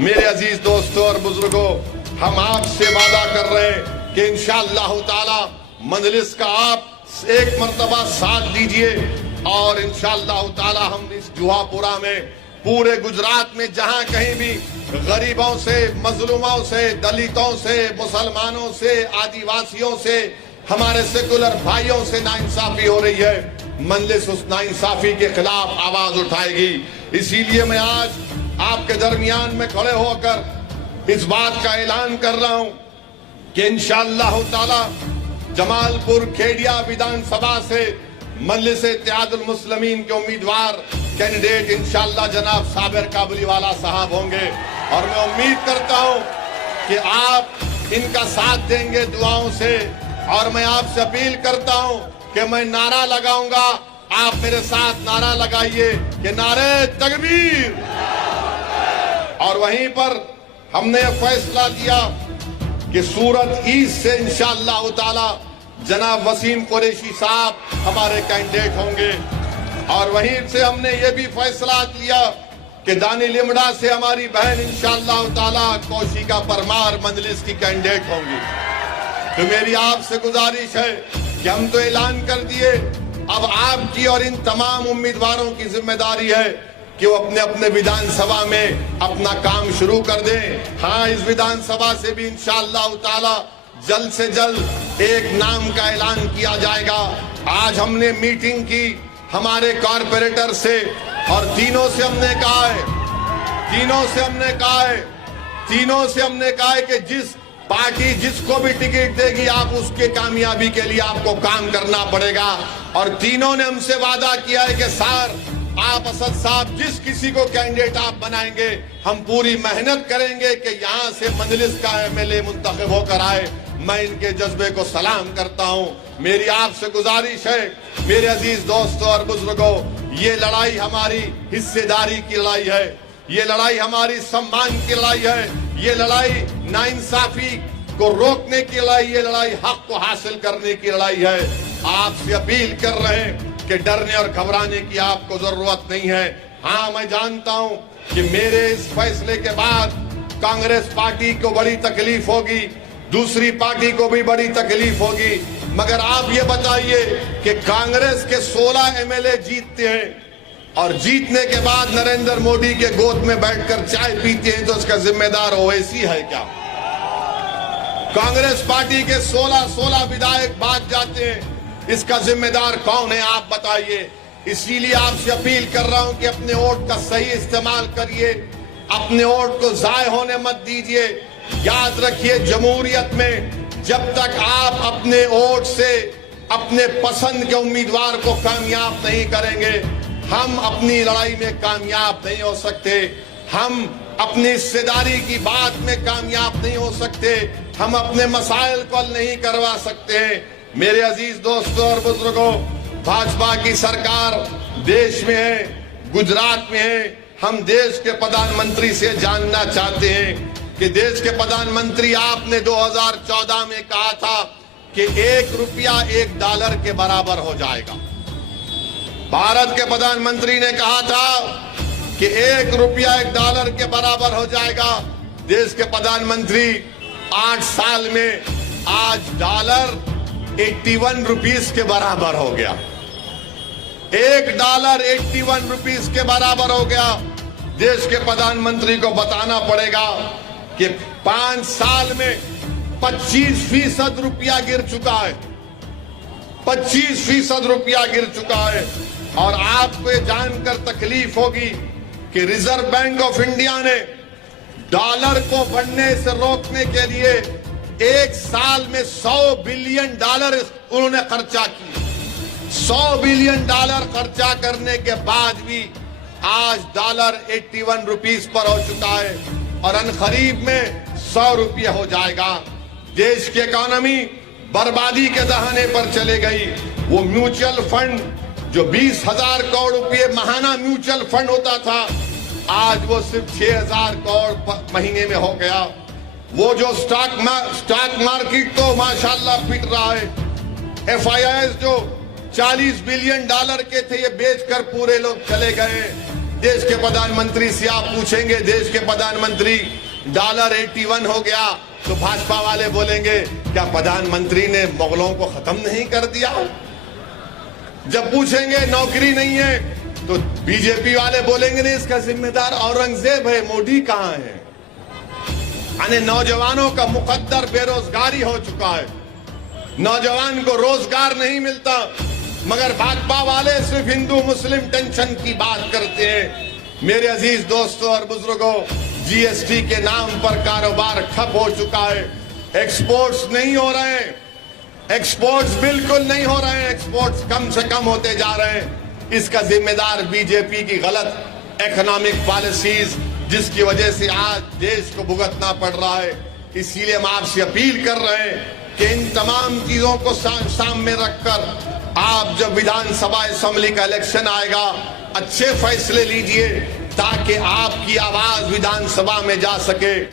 मेरे अजीज दोस्तों और बुजुर्गों, हम आपसे वादा कर रहे हैं कि इंशाअल्लाह ताला मजलिस का आप एक मर्तबा साथ दीजिए और इंशाअल्लाह ताला हम इस जुहापुरा में पूरे गुजरात में जहां कहीं भी गरीबों से, मजलूमों से, दलितों से, मुसलमानों से, आदिवासियों से, हमारे सेकुलर भाइयों से नाइंसाफी हो रही है, मजलिस उस नाइंसाफी के खिलाफ आवाज उठाएगी। इसीलिए मैं आज आपके दरमियान में खड़े होकर इस बात का ऐलान कर रहा हूं कि इंशाअल्लाह ताला जमालपुर खेड़िया विधानसभा से मजलिस इत्तेहादुल मुस्लिमीन के उम्मीदवार कैंडिडेट इंशाअल्लाह जनाब साबिर काबुलीवाला साहब होंगे और मैं उम्मीद करता हूं कि आप इनका साथ देंगे दुआओं से। और मैं आपसे अपील करता हूं कि मैं नारा लगाऊंगा, आप मेरे साथ नारा लगाइए कि नारे तकबीर। और वहीं पर हमने फैसला दिया कि सूरत ईस्ट से इंशाअल्लाह ताला जनाब वसीम कुरैशी साहब हमारे कैंडिडेट होंगे। और वहीं से हमने ये भी फैसला लिया कि दानी लिमड़ा से हमारी बहन इंशाअल्लाह ताला कौशिका परमार मजलिस की कैंडिडेट होंगी। तो मेरी आपसे गुजारिश है कि हम तो ऐलान कर दिए, अब आपकी और इन तमाम उम्मीदवारों की जिम्मेदारी है कि वो अपने अपने विधानसभा में अपना काम शुरू कर दें। हाँ, इस विधानसभा से भी इंशाअल्लाह ताला जल्द से जल्द एक नाम का ऐलान किया जाएगा। आज हमने मीटिंग की हमारे कॉरपोरेटर से और तीनों से हमने कहा है कि जिस पार्टी जिसको भी टिकट देगी आप उसके कामयाबी के लिए आपको काम करना पड़ेगा। और तीनों ने हमसे वादा किया है कि सर आप असद साहब जिस किसी को कैंडिडेट आप बनाएंगे हम पूरी मेहनत करेंगे कि यहाँ से मजलिस का एमएलए मुंतखब होकर आए। मैं इनके जज्बे को सलाम करता हूँ। मेरी आपसे गुजारिश है मेरे अजीज दोस्तों और बुजुर्गों, ये लड़ाई हमारी हिस्सेदारी की लड़ाई है, ये लड़ाई हमारी सम्मान की लड़ाई है, ये लड़ाई नाइंसाफी को रोकने की लड़ाई, ये लड़ाई हक को हासिल करने की लड़ाई है। आपसे अपील कर रहे हैं कि डरने और घबराने की आपको जरूरत नहीं है। हाँ, मैं जानता हूं कि मेरे इस फैसले के बाद कांग्रेस पार्टी को बड़ी तकलीफ होगी, दूसरी पार्टी को भी बड़ी तकलीफ होगी, मगर आप ये बताइए कि कांग्रेस के 16 एमएलए जीतते हैं और जीतने के बाद नरेंद्र मोदी के गोद में बैठकर चाय पीते हैं, तो उसका जिम्मेदार ओवैसी है क्या? कांग्रेस पार्टी के 16 विधायक भाग जाते हैं, इसका जिम्मेदार कौन है आप बताइए। इसीलिए आपसे अपील कर रहा हूं कि अपने वोट का सही इस्तेमाल करिए, अपने वोट को जाय होने मत दीजिए। याद रखिए, जमहूरियत में जब तक आप अपने वोट से अपने पसंद के उम्मीदवार को कामयाब नहीं करेंगे, हम अपनी लड़ाई में कामयाब नहीं हो सकते, हम अपनी हिस्सेदारी की बात में कामयाब नहीं हो सकते, हम अपने मसाइल को हल नहीं करवा सकते हैं। मेरे अजीज दोस्तों और बुजुर्गों, भाजपा की सरकार देश में है, गुजरात में है। हम देश के प्रधानमंत्री से जानना चाहते हैं कि देश के प्रधानमंत्री, आपने 2014 में कहा था कि 1 रुपया $1 के बराबर हो जाएगा। भारत के प्रधानमंत्री ने कहा था कि 1 रुपया $1 के बराबर हो जाएगा। देश के प्रधानमंत्री 8 साल में आज डॉलर 81 रुपीस के बराबर हो गया। $1 81 रुपीस के बराबर हो गया। देश के प्रधानमंत्री को बताना पड़ेगा कि 5 साल में 25% रुपया गिर चुका है, 25% रुपया गिर चुका है। और आपको जानकर तकलीफ होगी कि रिजर्व बैंक ऑफ इंडिया ने डॉलर को बढ़ने से रोकने के लिए 1 साल में $100 बिलियन उन्होंने खर्चा किया। $100 बिलियन खर्चा करने के बाद भी आज डॉलर 81 रुपीस पर हो चुका है और अनखरीब में 100 रुपये हो जाएगा। देश की इकोनॉमी बर्बादी के दहाने पर चले गई। वो म्यूचुअल फंड जो 20,000 करोड़ रुपये महाना म्यूचुअल फंड होता था, आज वो सिर्फ 6,000 करोड़ महीने में हो गया। वो जो स्टॉक मार्केट तो माशाल्लाह पिट रहा है। FIIs जो $40 बिलियन के थे, ये बेचकर पूरे लोग चले गए। देश के प्रधानमंत्री से आप पूछेंगे, देश के प्रधानमंत्री डॉलर 81 हो गया, तो भाजपा वाले बोलेंगे क्या प्रधानमंत्री ने मुगलों को खत्म नहीं कर दिया? जब पूछेंगे नौकरी नहीं है, तो बीजेपी वाले बोलेंगे नहीं, इसका जिम्मेदार औरंगजेब है, मोदी कहां है? यानी नौजवानों का मुकद्दर बेरोजगारी हो चुका है, नौजवान को रोजगार नहीं मिलता, मगर भाजपा वाले सिर्फ हिंदू मुस्लिम टेंशन की बात करते हैं। मेरे अजीज दोस्तों और बुजुर्गों, जीएसटी के नाम पर कारोबार ठप हो चुका है, एक्सपोर्ट्स नहीं हो रहे हैं, एक्सपोर्ट्स बिल्कुल नहीं हो रहे हैं, एक्सपोर्ट्स कम से कम होते जा रहे हैं। इसका जिम्मेदार बीजेपी की गलत इकोनॉमिक पॉलिसीज, जिसकी वजह से आज देश को भुगतना पड़ रहा है। इसीलिए हम आपसे अपील कर रहे हैं कि इन तमाम चीजों को सामने रखकर आप जब विधानसभा असेंबली का इलेक्शन आएगा, अच्छे फैसले लीजिए ताकि आपकी आवाज विधानसभा में जा सके।